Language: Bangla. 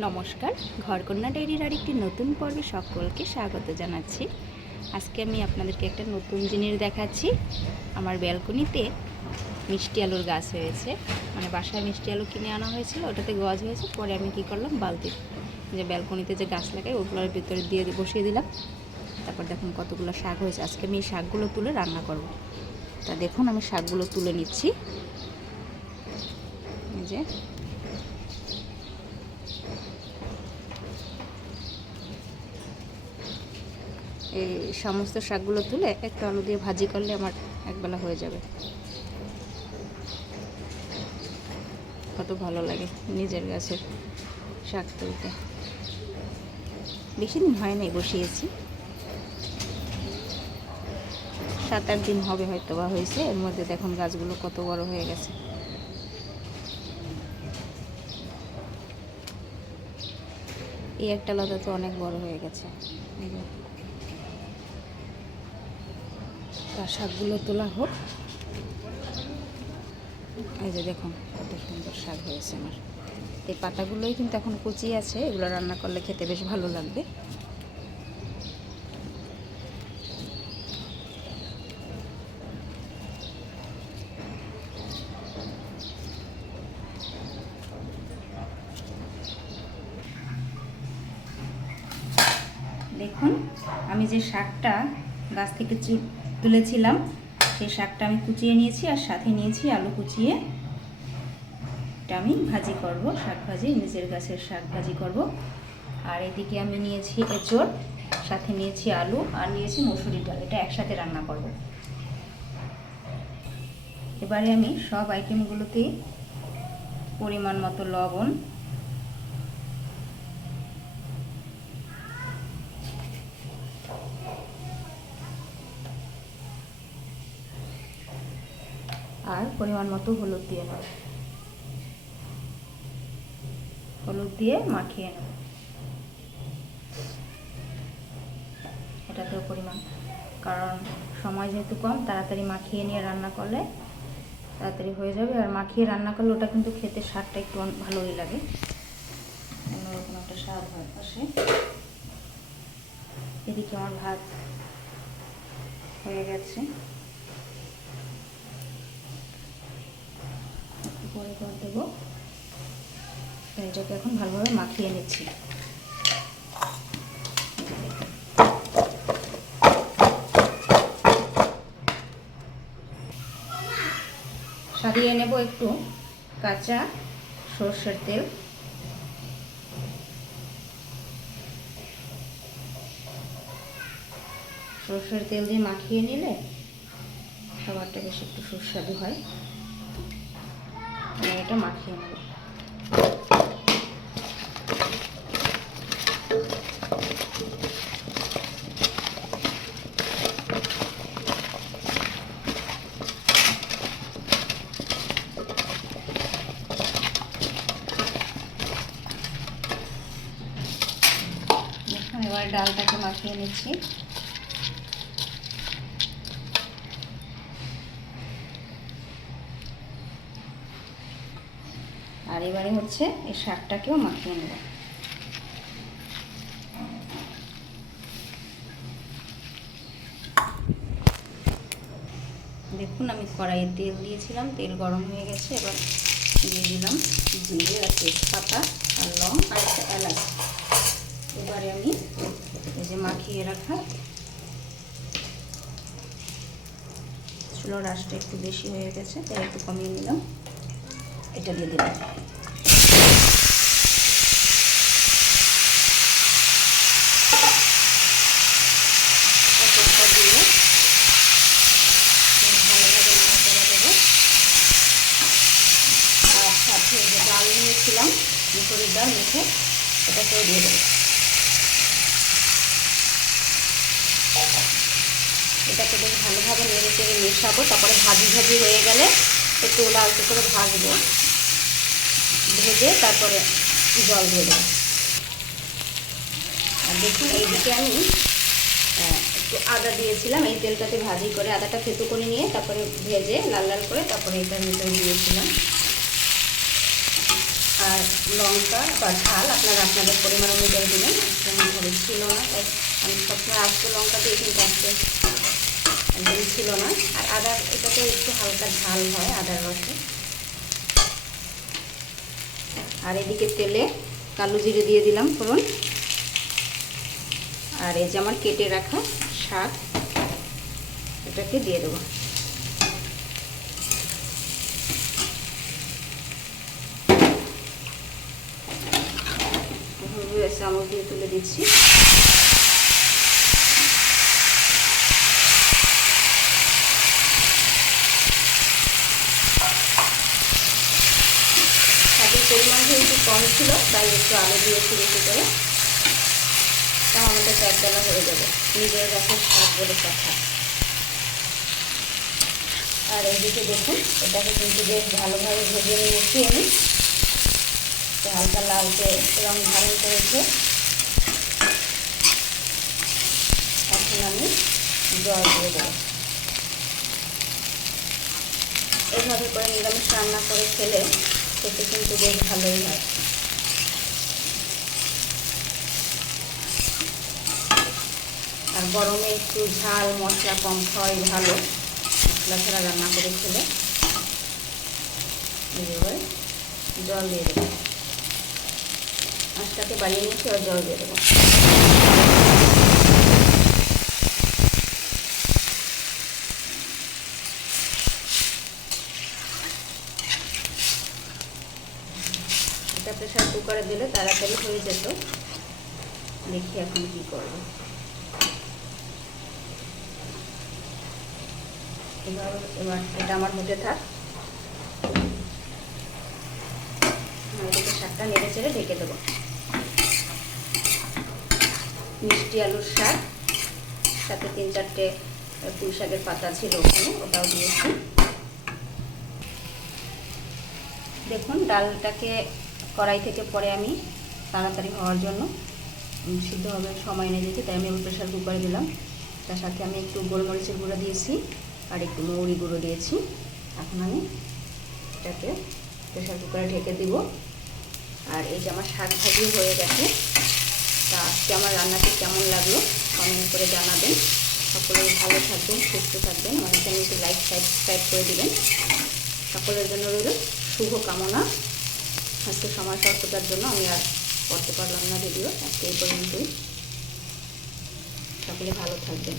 নমস্কার, ঘরকন্যা ডায়েরির আরেকটি নতুন পর্বে সকলকে স্বাগত জানাচ্ছি। আজকে আমি আপনাদেরকে একটা নতুন জিনিস দেখাচ্ছি। আমার ব্যালকনিতে মিষ্টি আলুর গাছ হয়েছে, মানে বাসায় মিষ্টি আলু কিনে আনা হয়েছিল, ওটাতে গাছ হয়েছে। পরে আমি কি করলাম, বালতি যে ব্যালকনিতে যে গাছ লাগাই ওগুলোর ভিতরে দিয়ে বসিয়ে দিলাম। তারপর দেখুন কতগুলো শাক হয়েছে। আজকে আমি এই শাকগুলো তুলে রান্না করব। তা দেখুন আমি শাকগুলো তুলে নিচ্ছি। এই যে এই সমস্ত শাকগুলো তুলে একটু আলু দিয়ে ভাজি করলে আমার একবেলা হয়ে যাবে। কত ভালো লাগে নিজের গাছের শাক তুলতে। বেশি দিন হয় নাই, বসিয়েছি 7-8 দিন হবে হয়তো বা হয়েছে। এর মধ্যে দেখুন গাছগুলো কত বড় হয়ে গেছে। এই একটা লতা তো অনেক বড় হয়ে গেছে। তার শাকগুলো তোলা হোক। এই যে দেখুন কত সুন্দর শাক হয়েছে আমার। এই পাতাগুলোই কিন্তু এখন কুচি আছে, এগুলো রান্না করলে খেতে বেশ ভালো লাগবে। দেখুন আমি যে শাকটা গাছ থেকে তুলেছিলাম সেই শাকটা আমি কুচিয়ে নিয়েছি, আর সাথে নিয়েছি আলু কুচিয়ে। এটা আমি ভাজি করব, শাক ভাজি, নিজের গাছের শাক ভাজি করব। আর এদিকে আমি নিয়েছি এঁচড়, সাথে নিয়েছি আলু, আর নিয়েছি মসুরির ডাল। এটা একসাথে রান্না করব। এবারে আমি সব আইটেমগুলোতেই পরিমাণ মতো লবণ, আর পরিমাণ মতো হলুদ দিয়ে নেব। হলুদ দিয়ে মাখিয়ে নেব। এটাতেও পরিমাণ, কারণ সময় যেহেতু কম, তাড়াতাড়ি মাখিয়ে নিয়ে রান্না করলে তাড়াতাড়ি হয়ে যাবে। আর মাখিয়ে রান্না করলে ওটা কিন্তু খেতে স্বাদটা একটু ভালোই লাগে, অন্যরকম একটা স্বাদ হয় আসে। এদিকে আমার ভাত হয়ে গেছে, একটু পরে করে দেবো। এটাকে এখন ভালোভাবে মাখিয়ে নিচ্ছি। সারিয়ে নেব একটু কাঁচা সর্ষের তেল। সর্ষের তেল দিয়ে মাখিয়ে নিলে খাবারটা বেশ একটু সুস্বাদু হয়। এটা মাখিয়ে নেব। এবার ডালটাকে মাখিয়ে নিচ্ছি। আর এবারে হচ্ছে এই শাকটাকেও মাখিয়ে নেব। দেখুন আমি কড়াইয়ে তেল দিয়েছিলাম, তেল গরম হয়ে গেছে। এবার দিয়ে দিলাম জিরে আর তেজপাতা আর লং আর একটা এলাচ। এবারে আমি এই যে মাখিয়ে রাখা, চুলোর আঁচটা একটু বেশি হয়ে গেছে তাই একটু কমিয়ে নিলাম, এটা দিয়ে দিলাম। ডাল নিয়েছিলাম, মুসুরির ডাল মেখে, এটাকেও দিয়ে দেবো। এটাকে বেশ ভালোভাবে নেড়ে চেড়ে মেশাবো। তারপরে ভাজি ভাজি হয়ে গেলে একটু লালচে করে ভাজবো, ভেজে তারপরে জল দিয়ে দেবো। আর দেখুন এইদিকে আমি একটু আদা দিয়েছিলাম, এই তেলটাতে ভাজি করে আদাটা থেতু করে নিয়ে তারপরে ভেজে লাল লাল করে তারপরে এটার ভিতরে দিয়েছিলাম। আর লঙ্কা বা ঝাল আপনারা আপনাদের পরিমাণ অনুযায়ী দেবেন। যেমন ঘরে ছিল না, তাই আমি সবসময় আস্ত লঙ্কা দিয়ে, কিন্তু আজকে একদমই ছিল না। আর আদার, এটাতে একটু হালকা ঝাল হয় আদার রসে। আর এদিকে তেলে কালো জিরে দিয়ে দিলাম ফোড়ন। আর এই যে আমার কেটে রাখা শাক, এটাকে দিয়ে দেবো। চামচ দিয়ে তুলে দিচ্ছি। শাকের পরিমাণ যেহেতু কম ছিল, তাই একটু আলু দিয়েছি বেশি করে। তা আমাদের একবেলা হয়ে যাবে, নিজের গাছের শাক বলে কথা। আর এইদিকে দেখুন, এটাকে কিন্তু বেশ ভালোভাবে ভেজে নিয়েছি আমি। হালকা লালচে রং ধারণ করেছে। এখন আমি জল দিয়ে দেবো। এইভাবে করে নিরামিষ রান্না করে খেলে খেতে কিন্তু বেশ ভালোই হয়। আর গরমে একটু ঝাল মশলা কম খাওয়াই ভালো, মশলা ছাড়া রান্না করে খেলে। এবার জল দিয়ে দেবো। আঁচটাকে বাড়িয়ে নিচ্ছি আর জল দিয়ে দেবো। এটা প্রেশার কুকারে দিলে তাড়াতাড়ি হয়ে যেত। দেখি এখন কি করবো। এবার এটা আমার হতে থাক। এদিকে শাকটা নেড়ে চেড়ে ঢেকে দেবো। মিষ্টি আলুর শাক, সাথে 3-4টে পুঁই শাকের পাতা ছিল ওখানে, ওটাও দিয়েছি। দেখুন, ডালটাকে কড়াই থেকে পরে আমি তাড়াতাড়ি হওয়ার জন্য সিদ্ধ হবে সময় এনে দিয়েছি, তাই আমি প্রেশার কুকারে দিলাম। তার সাথে আমি একটু গোলমরিচের গুঁড়ো দিয়েছি আর একটু মৌরি গুঁড়ো দিয়েছি। এখন আমি এটাকে প্রেশার কুকারে ঢেকে দিব। আর এই যে আমার শাক ভাজি হয়ে গেছে। তা আজকে আমার রান্নাটি কেমন লাগলো কমেন্ট করে জানাবেন। সকলেই ভালো থাকবেন, সুস্থ থাকবেন। আমার চ্যানেলটি লাইক সাবস্ক্রাইব করে দিবেন। সকলের জন্য রইল শুভ কামনা। আজকে সময় স্বল্পতার জন্য আমি আর করতে পারলাম না ভিডিও। আজকে এই পর্যন্তই। সকলে ভালো থাকবেন।